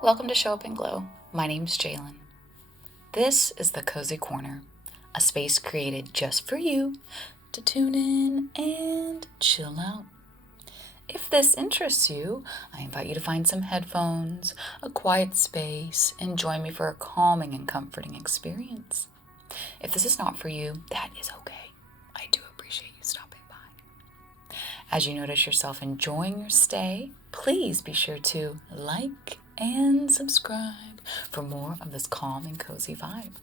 Welcome to Show Up and Glow. My name's Jalen. This is the Cozy Corner, a space created just for you to tune in and chill out. If this interests you, I invite you to find some headphones, a quiet space, and join me for a calming and comforting experience. If this is not for you, that is okay. I do appreciate you stopping by. As you notice yourself enjoying your stay, please be sure to like and subscribe for more of this calm and cozy vibe.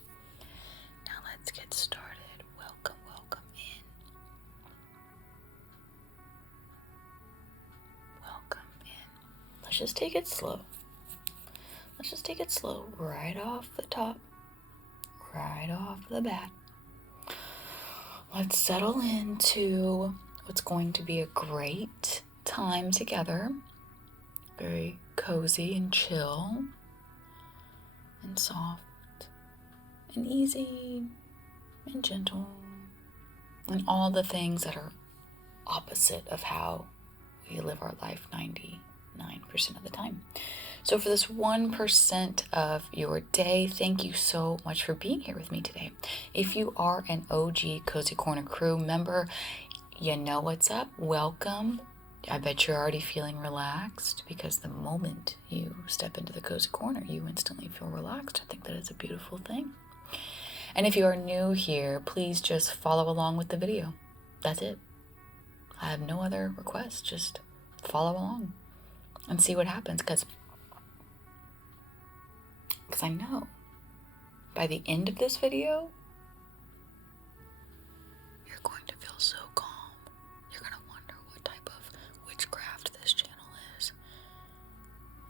Now let's get started. Welcome in. Welcome in. Let's just take it slow. Right off the top. Right off the bat. Let's settle into what's going to be a great time together. Very cozy and chill and soft and easy and gentle and all the things that are opposite of how we live our life 99% of the time. So for this 1% of your day, thank you so much for being here with me today. If you are an OG Cozy Corner crew member, you know what's up. Welcome. I bet you're already feeling relaxed because the moment you step into the Cozy Corner, you instantly feel relaxed. I think that is a beautiful thing. And if you are new here, please just follow along with the video. That's it. I have no other requests. Just follow along and see what happens because I know by the end of this video, you're going to feel so calm. You're going to wonder what type of witchcraft this channel is.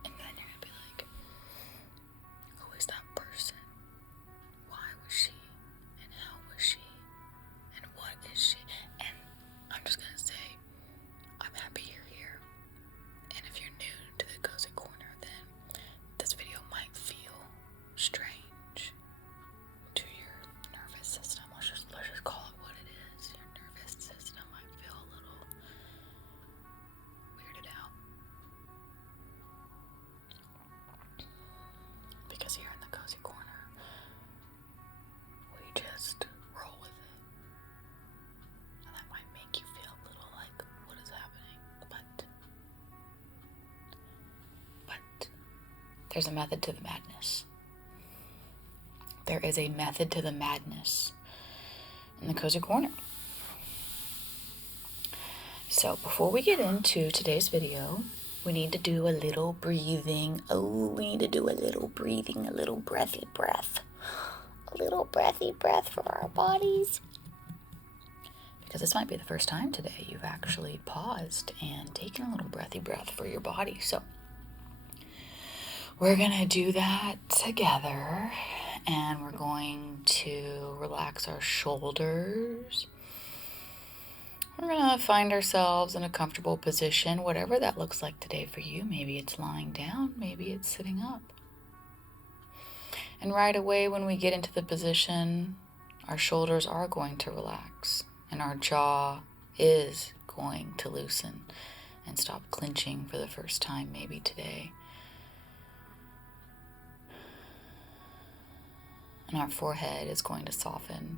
And then you're going to be like, who is that person? Why was she? And how was she? And what is she? And I'm just going to say, I'm happy you're here. And if you're new to the Cozy Corner, then this video might feel strange to your nervous system. Let's just call it what it is. Your nervous system might feel a little weirded out. Because here in the Cozy Corner, we just roll with it. And that might make you feel a little like, what is happening? But there's a method to the madness. There is a method to the madness in the Cozy Corner. So before we get into today's video, we need to do a little breathing. A little breathy breath. A little breathy breath for our bodies. Because this might be the first time today you've actually paused and taken a little breathy breath for your body. So we're going to do that together. And we're going to relax our shoulders. We're going to find ourselves in a comfortable position, whatever that looks like today for you. Maybe it's lying down, maybe it's sitting up. And right away when we get into the position, our shoulders are going to relax and our jaw is going to loosen and stop clenching for the first time maybe today. And our forehead is going to soften.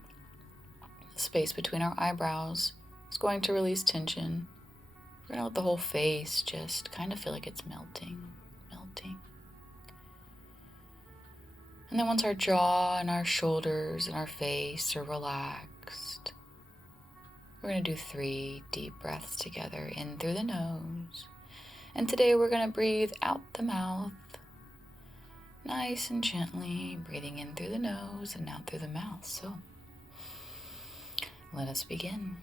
The space between our eyebrows is going to release tension. We're going to let the whole face just kind of feel like it's melting. And then once our jaw and our shoulders and our face are relaxed, we're going to do 3 deep breaths together, in through the nose. And today we're going to breathe out the mouth. Nice and gently, breathing in through the nose and out through the mouth. So, let us begin.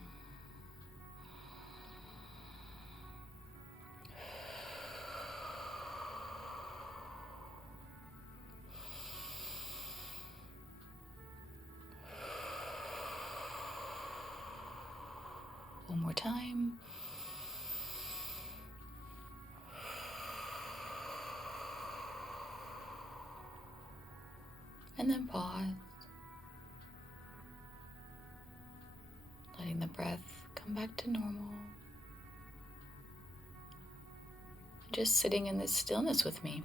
One more time. And then pause. Letting the breath come back to normal. Just sitting in this stillness with me.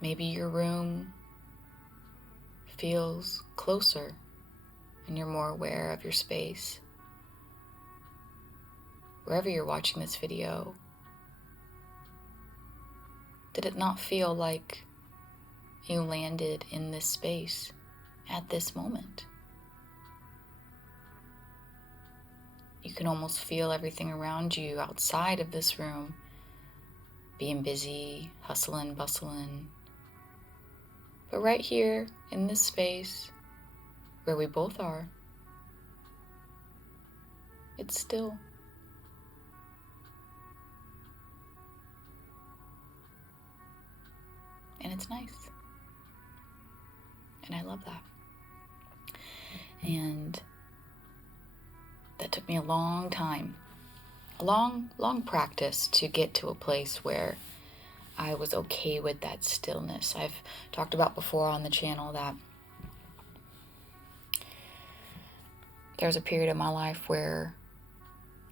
Maybe your room feels closer and you're more aware of your space. Wherever you're watching this video, did it not feel like you landed in this space at this moment? You can almost feel everything around you outside of this room being busy, hustling, bustling. But right here in this space where we both are, it's still. And it's nice. And I love that. And that took me a long time, a long practice to get to a place where I was okay with that stillness. I've talked about before on the channel that there was a period of my life where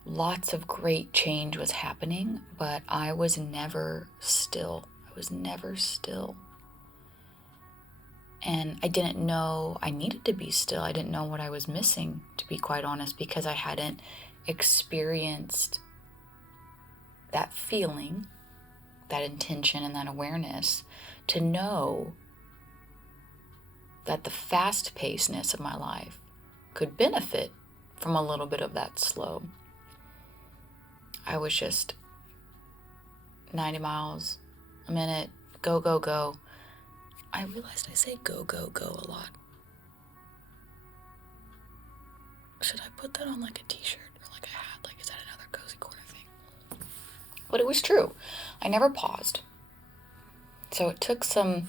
lots of great change was happening, but I was never still. I was never still. And I didn't know I needed to be still. I didn't know what I was missing, to be quite honest, because I hadn't experienced that feeling, that intention, and that awareness to know that the fast-pacedness of my life could benefit from a little bit of that slow. I was just 90 miles a minute, go, go, go. I realized I say go, go, go a lot. Should I put that on like a t-shirt or like a hat? Like, is that another cozy corner thing? But it was true. I never paused. So it took some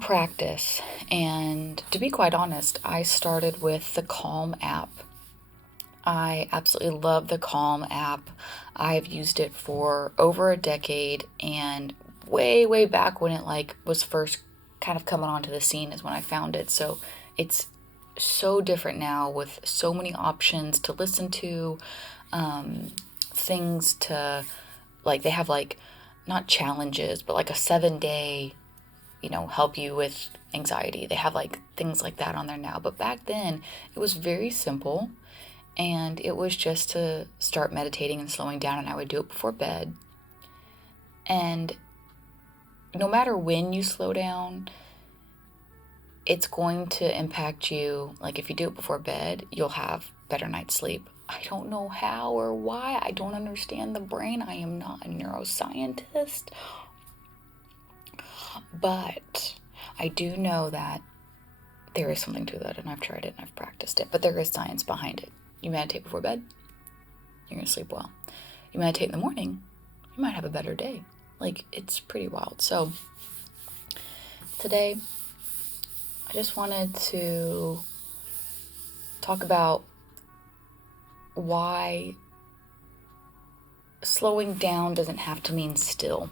practice. And to be quite honest, I started with the Calm app. I absolutely love the Calm app. I've used it for over a decade, and way back when it like was first kind of coming onto the scene is when I found it. So it's so different now with so many options to listen to, things to like, they have like not challenges, but like a 7-day, help you with anxiety. They have like things like that on there now. But back then it was very simple, and it was just to start meditating and slowing down, and I would do it before bed. And no matter when you slow down, it's going to impact you. Like if you do it before bed, you'll have better night's sleep. I don't know how or why. I don't understand the brain. I am not a neuroscientist. But I do know that there is something to that, and I've tried it and I've practiced it. But there is science behind it. You meditate before bed, you're going to sleep well. You meditate in the morning, you might have a better day. Like, it's pretty wild. So today, I just wanted to talk about why slowing down doesn't have to mean still.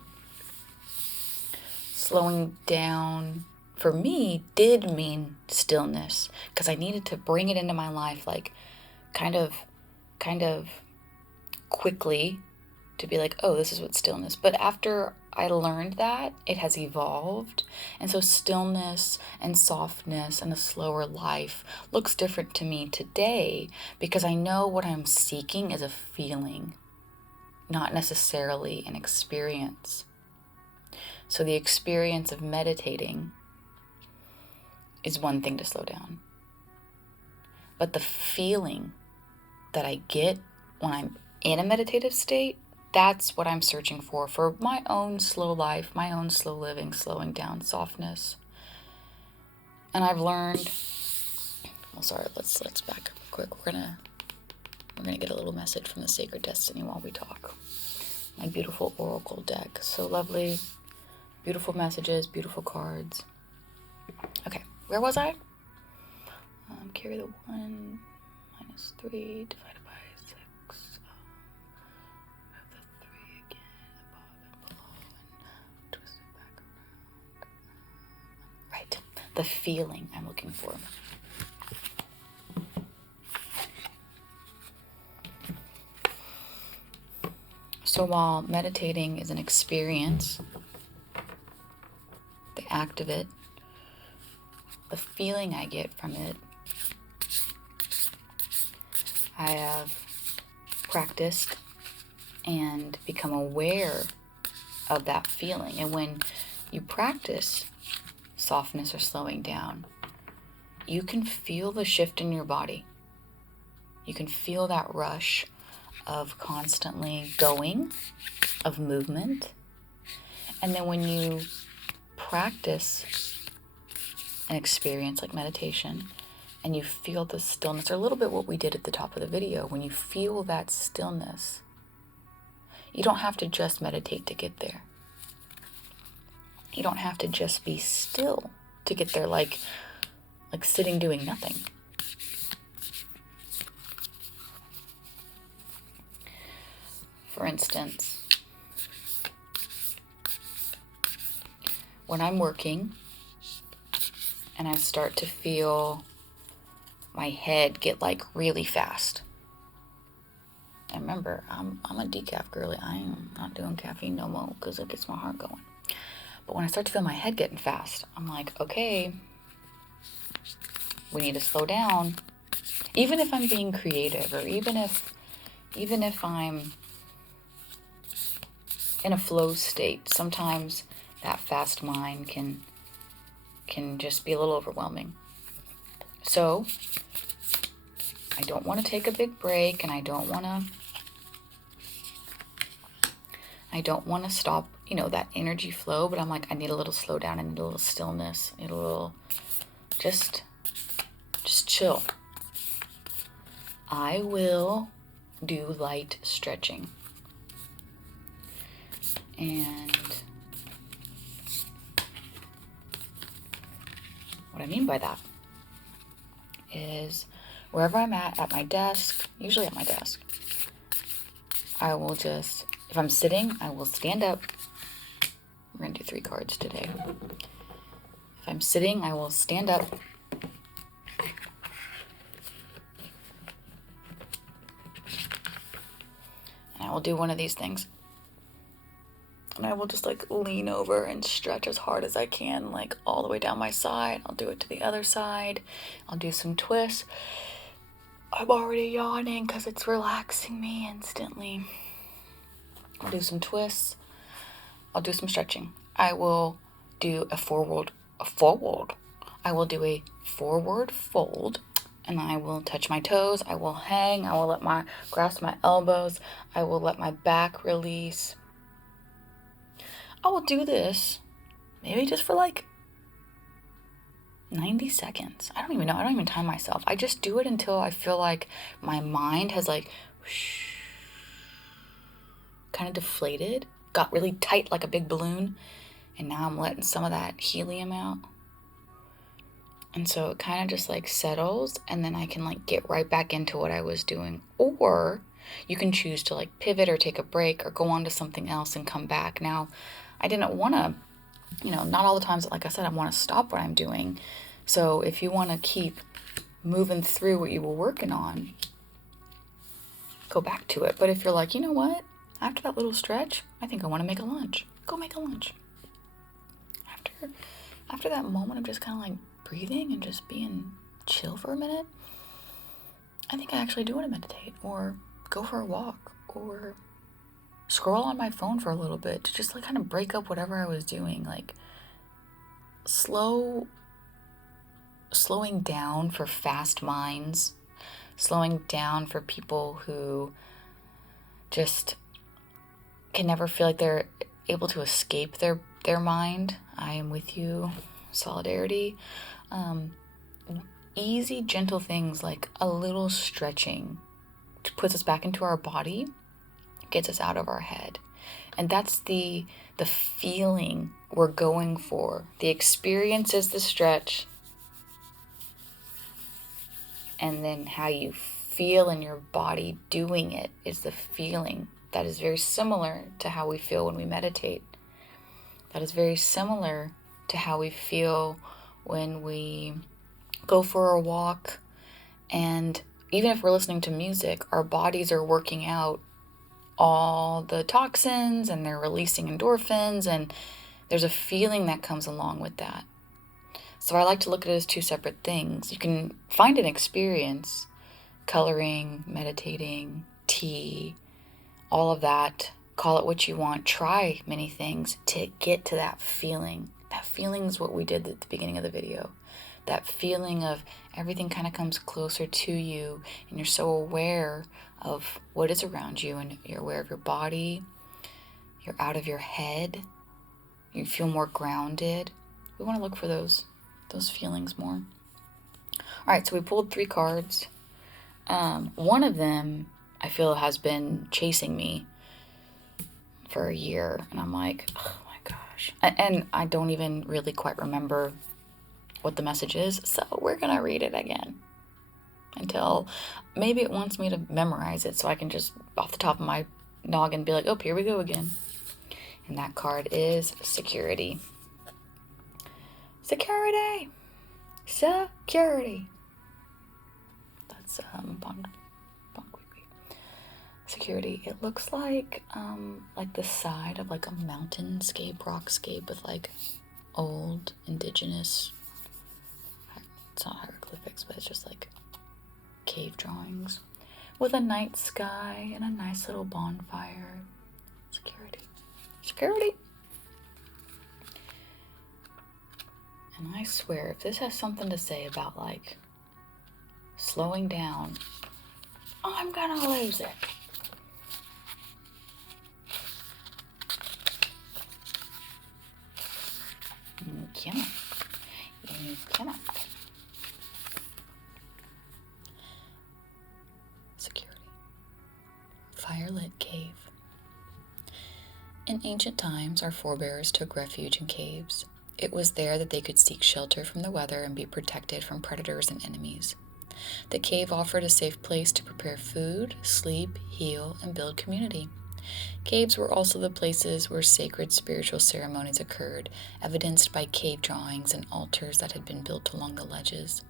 Slowing down for me did mean stillness, because I needed to bring it into my life, like kind of quickly, to be like, oh, this is what stillness. But after I learned that, it has evolved. And so stillness and softness and a slower life looks different to me today, because I know what I'm seeking is a feeling, not necessarily an experience. So the experience of meditating is one thing to slow down. But the feeling that I get when I'm in a meditative state, that's what I'm searching for my own slow life, my own slow living, slowing down, softness. And I've learned, let's back up real quick. We're gonna get a little message from the Sacred Destiny while we talk. My beautiful oracle deck. So lovely, beautiful messages, beautiful cards. Okay, where was I? Carry the 1 minus 3 divided by 6. Move the 3 again above and below and twist it back around. Right, the feeling I'm looking for. So while meditating is an experience, act of it, the feeling I get from it. I have practiced and become aware of that feeling. And when you practice softness or slowing down, you can feel the shift in your body. You can feel that rush of constantly going, of movement. And then when you practice an experience like meditation, and you feel the stillness, or a little bit what we did at the top of the video, when you feel that stillness, you don't have to just meditate to get there. You don't have to just be still to get there, like sitting doing nothing. For instance, when I'm working and I start to feel my head get like really fast. And remember, I'm a decaf girly. I am not doing caffeine no more because it gets my heart going. But when I start to feel my head getting fast, I'm like, okay, we need to slow down. Even if I'm being creative, or even if I'm in a flow state, sometimes that fast mind can just be a little overwhelming. So I don't want to take a big break, and I don't want to stop, that energy flow, but I'm like, I need a little slowdown, I need a little stillness, I need a little just chill. I will do light stretching. And what I mean by that is wherever I'm at my desk, usually at my desk, I will just, if I'm sitting, I will stand up. We're going to do 3 cards today. If I'm sitting, I will stand up. And I will do one of these things. And I will just lean over and stretch as hard as I can, all the way down my side. I'll do it to the other side. I'll do some twists. I'm already yawning because it's relaxing me instantly. I'll do some twists. I'll do some stretching. I will do a forward. I will do a forward fold, and I will touch my toes. I will hang. I will grasp my elbows. I will let my back release. I will do this maybe just for 90 seconds. I don't even know. I don't even time myself. I just do it until I feel like my mind has kind of deflated, got really tight like a big balloon, and now I'm letting some of that helium out. And so it kind of just settles, and then I can get right back into what I was doing. Or you can choose to pivot or take a break or go on to something else and come back. Now, I didn't want to, not all the times, like I said, I want to stop what I'm doing. So if you want to keep moving through what you were working on, go back to it. But if you're like, you know what? After that little stretch, I think I want to make a lunch. Go make a lunch. After that moment of just kind of breathing and just being chill for a minute, I think I actually do want to meditate or go for a walk or scroll on my phone for a little bit to just kind of break up whatever I was doing. Slowing down for fast minds, slowing down for people who just can never feel like they're able to escape their mind. I am with you. Solidarity. Easy, gentle things like a little stretching puts us back into our body, gets us out of our head. And that's the feeling we're going for. The experience is the stretch. And then how you feel in your body doing it is the feeling. That is very similar to how we feel when we meditate. That is very similar to how we feel when we go for a walk. And even if we're listening to music, our bodies are working out all the toxins and they're releasing endorphins, and There's a feeling that comes along with that. So I like to look at it as two separate things. You can find an experience, coloring, meditating, tea, all of that. Call it what you want. Try many things to get to that feeling. That feeling is what we did at the beginning of the video. That feeling of everything kind of comes closer to you, and you're so aware of what is around you, and you're aware of your body. You're out of your head. You feel more grounded. We want to look for those feelings more. All right, so we pulled 3 cards. One of them I feel has been chasing me for a year, and I'm like, oh my gosh. And I don't even really quite remember what the message is, so we're gonna read it again until maybe it wants me to memorize it so I can just off the top of my noggin be like, oh, here we go again. And that card is security. Security. That's security. It looks like the side of like a mountainscape, rockscape with like old indigenous, it's not hieroglyphics, but it's just like cave drawings with a night sky and a nice little bonfire. Security. And I swear, if this has something to say about like slowing down, I'm gonna lose it. You cannot. Security. Firelit cave. In ancient times, our forebears took refuge in caves. It was there that they could seek shelter from the weather and be protected from predators and enemies. The cave offered a safe place to prepare food, sleep, heal, and build community. Caves were also the places where sacred spiritual ceremonies occurred, evidenced by cave drawings and altars that had been built along the ledges.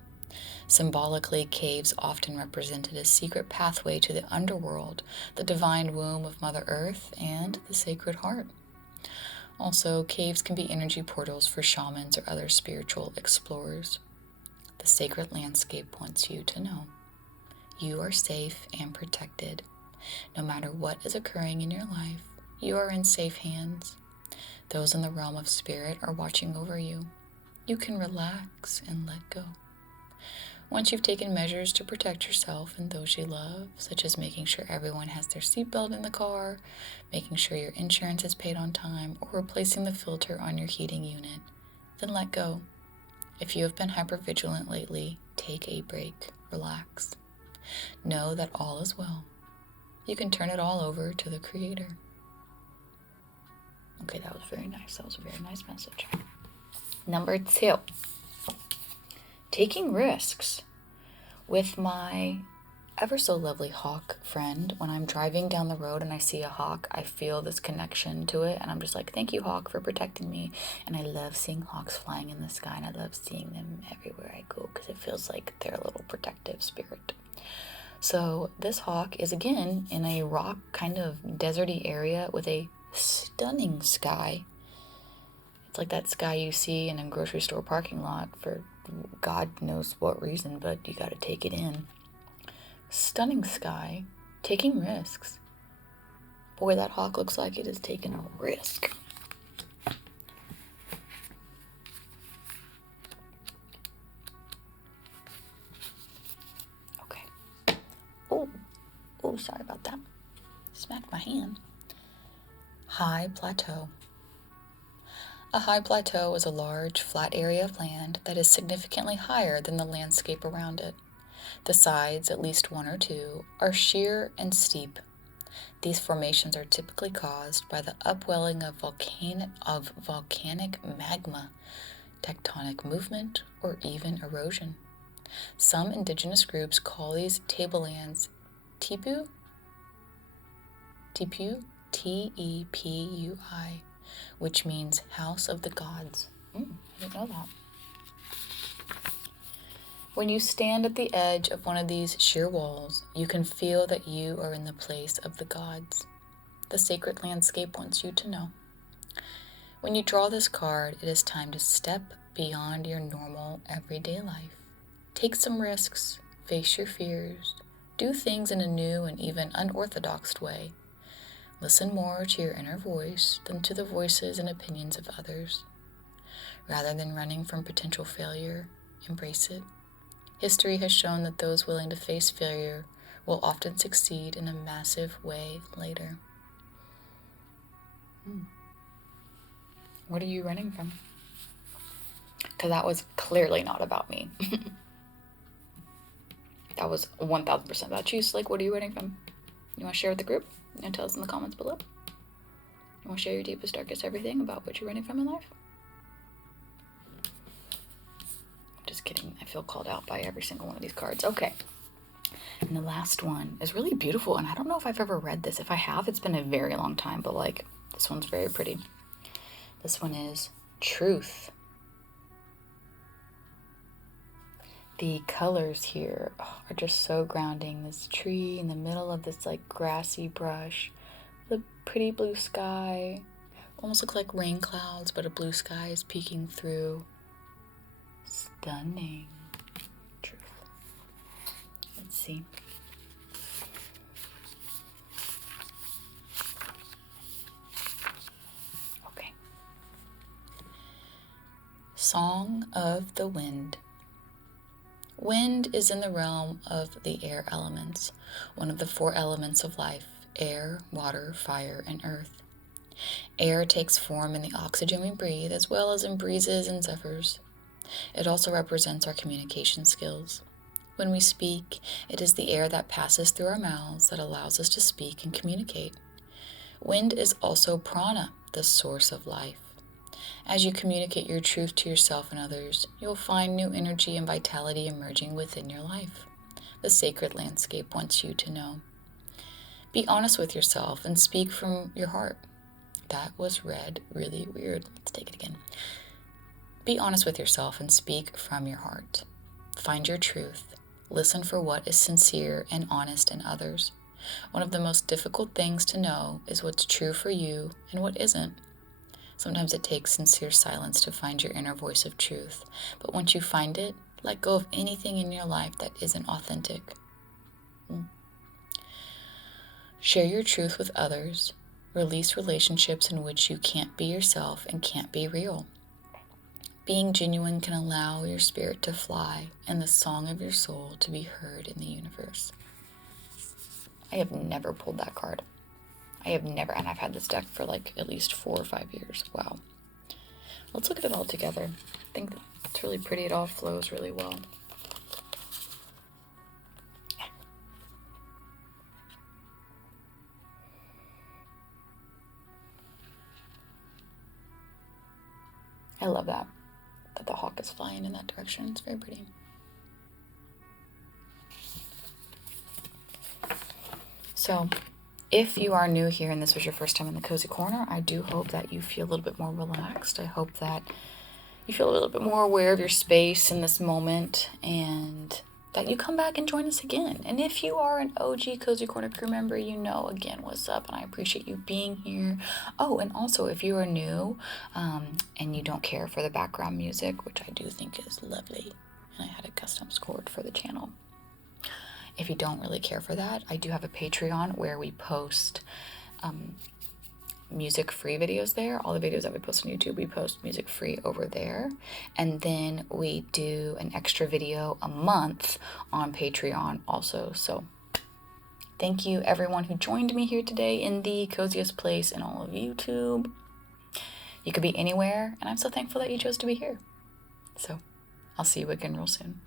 Symbolically, caves often represented a secret pathway to the underworld, the divine womb of Mother Earth, and the Sacred Heart. Also, caves can be energy portals for shamans or other spiritual explorers. The sacred landscape wants you to know you are safe and protected. No matter what is occurring in your life, you are in safe hands. Those in the realm of spirit are watching over you. You can relax and let go. Once you've taken measures to protect yourself and those you love, such as making sure everyone has their seatbelt in the car, making sure your insurance is paid on time, or replacing the filter on your heating unit, then let go. If you have been hypervigilant lately, take a break, relax. Know that all is well. You can turn it all over to the Creator. Okay, that was very nice. That was a very nice message. Number 2. Taking risks. With my ever so lovely hawk friend, when I'm driving down the road and I see a hawk, I feel this connection to it, and I'm just like, thank you, hawk, for protecting me. And I love seeing hawks flying in the sky, and I love seeing them everywhere I go because it feels like they're a little protective spirit. So this hawk is again in a rock kind of deserty area with a stunning sky. It's like that sky you see in a grocery store parking lot for God knows what reason, but you got to take it in. Stunning sky, taking risks. Boy, that hawk looks like it is taking a risk. Okay. Oh, sorry about that. Smacked my hand. High plateau. A high plateau is a large, flat area of land that is significantly higher than the landscape around it. The sides, at least one or two, are sheer and steep. These formations are typically caused by the upwelling of volcanic magma, tectonic movement, or even erosion. Some indigenous groups call these tablelands Tepu, Tepui, which means house of the gods. I didn't know that. When you stand at the edge of one of these sheer walls, you can feel that you are in the place of the gods. The sacred landscape wants you to know. When you draw this card, it is time to step beyond your normal everyday life. Take some risks, face your fears, do things in a new and even unorthodox way. Listen more to your inner voice than to the voices and opinions of others. Rather than running from potential failure, embrace it. History has shown that those willing to face failure will often succeed in a massive way later. What are you running from? Because that was clearly not about me. That was 1000% about you. So, like, what are you running from? You want to share with the group? You want to tell us in the comments below? You want to share your deepest, darkest everything about what you're running from in life? I'm just kidding. I feel called out by every single one of these cards. Okay. And the last one is really beautiful. And I don't know if I've ever read this. If I have, it's been a very long time. But, like, this one's very pretty. This one is Truth. The colors here are just so grounding. This tree in the middle of this like grassy brush, the pretty blue sky, almost look like rain clouds, but a blue sky is peeking through. Stunning. Truth. Let's see. Okay. Song of the Wind. Wind is in the realm of the air elements, one of the 4 elements of life: air, water, fire, and earth. Air takes form in the oxygen we breathe, as well as in breezes and zephyrs. It also represents our communication skills. When we speak, it is the air that passes through our mouths that allows us to speak and communicate. Wind is also prana, the source of life. As you communicate your truth to yourself and others, you'll find new energy and vitality emerging within your life. The sacred landscape wants you to know. Be honest with yourself and speak from your heart. That was read really weird. Let's take it again. Be honest with yourself and speak from your heart. Find your truth. Listen for what is sincere and honest in others. One of the most difficult things to know is what's true for you and what isn't. Sometimes it takes sincere silence to find your inner voice of truth, but once you find it, let go of anything in your life that isn't authentic. Share your truth with others. Release relationships in which you can't be yourself and can't be real. Being genuine can allow your spirit to fly and the song of your soul to be heard in the universe. I have never pulled that card. And I've had this deck for like at least 4 or 5 years. Wow. Let's look at it all together. I think it's really pretty. It all flows really well. I love that the hawk is flying in that direction. It's very pretty. So, if you are new here and this was your first time in the Cozy Corner, I do hope that you feel a little bit more relaxed. I hope that you feel a little bit more aware of your space in this moment and that you come back and join us again. And if you are an OG Cozy Corner crew member, you know again what's up, and I appreciate you being here. Oh, and also if you are new and you don't care for the background music, which I do think is lovely, and I had a custom scored for the channel. If you don't really care for that, I do have a Patreon where we post music-free videos there. All the videos that we post on YouTube, we post music-free over there. And then we do an extra video a month on Patreon also. So thank you everyone who joined me here today in the coziest place in all of YouTube. You could be anywhere, and I'm so thankful that you chose to be here. So I'll see you again real soon.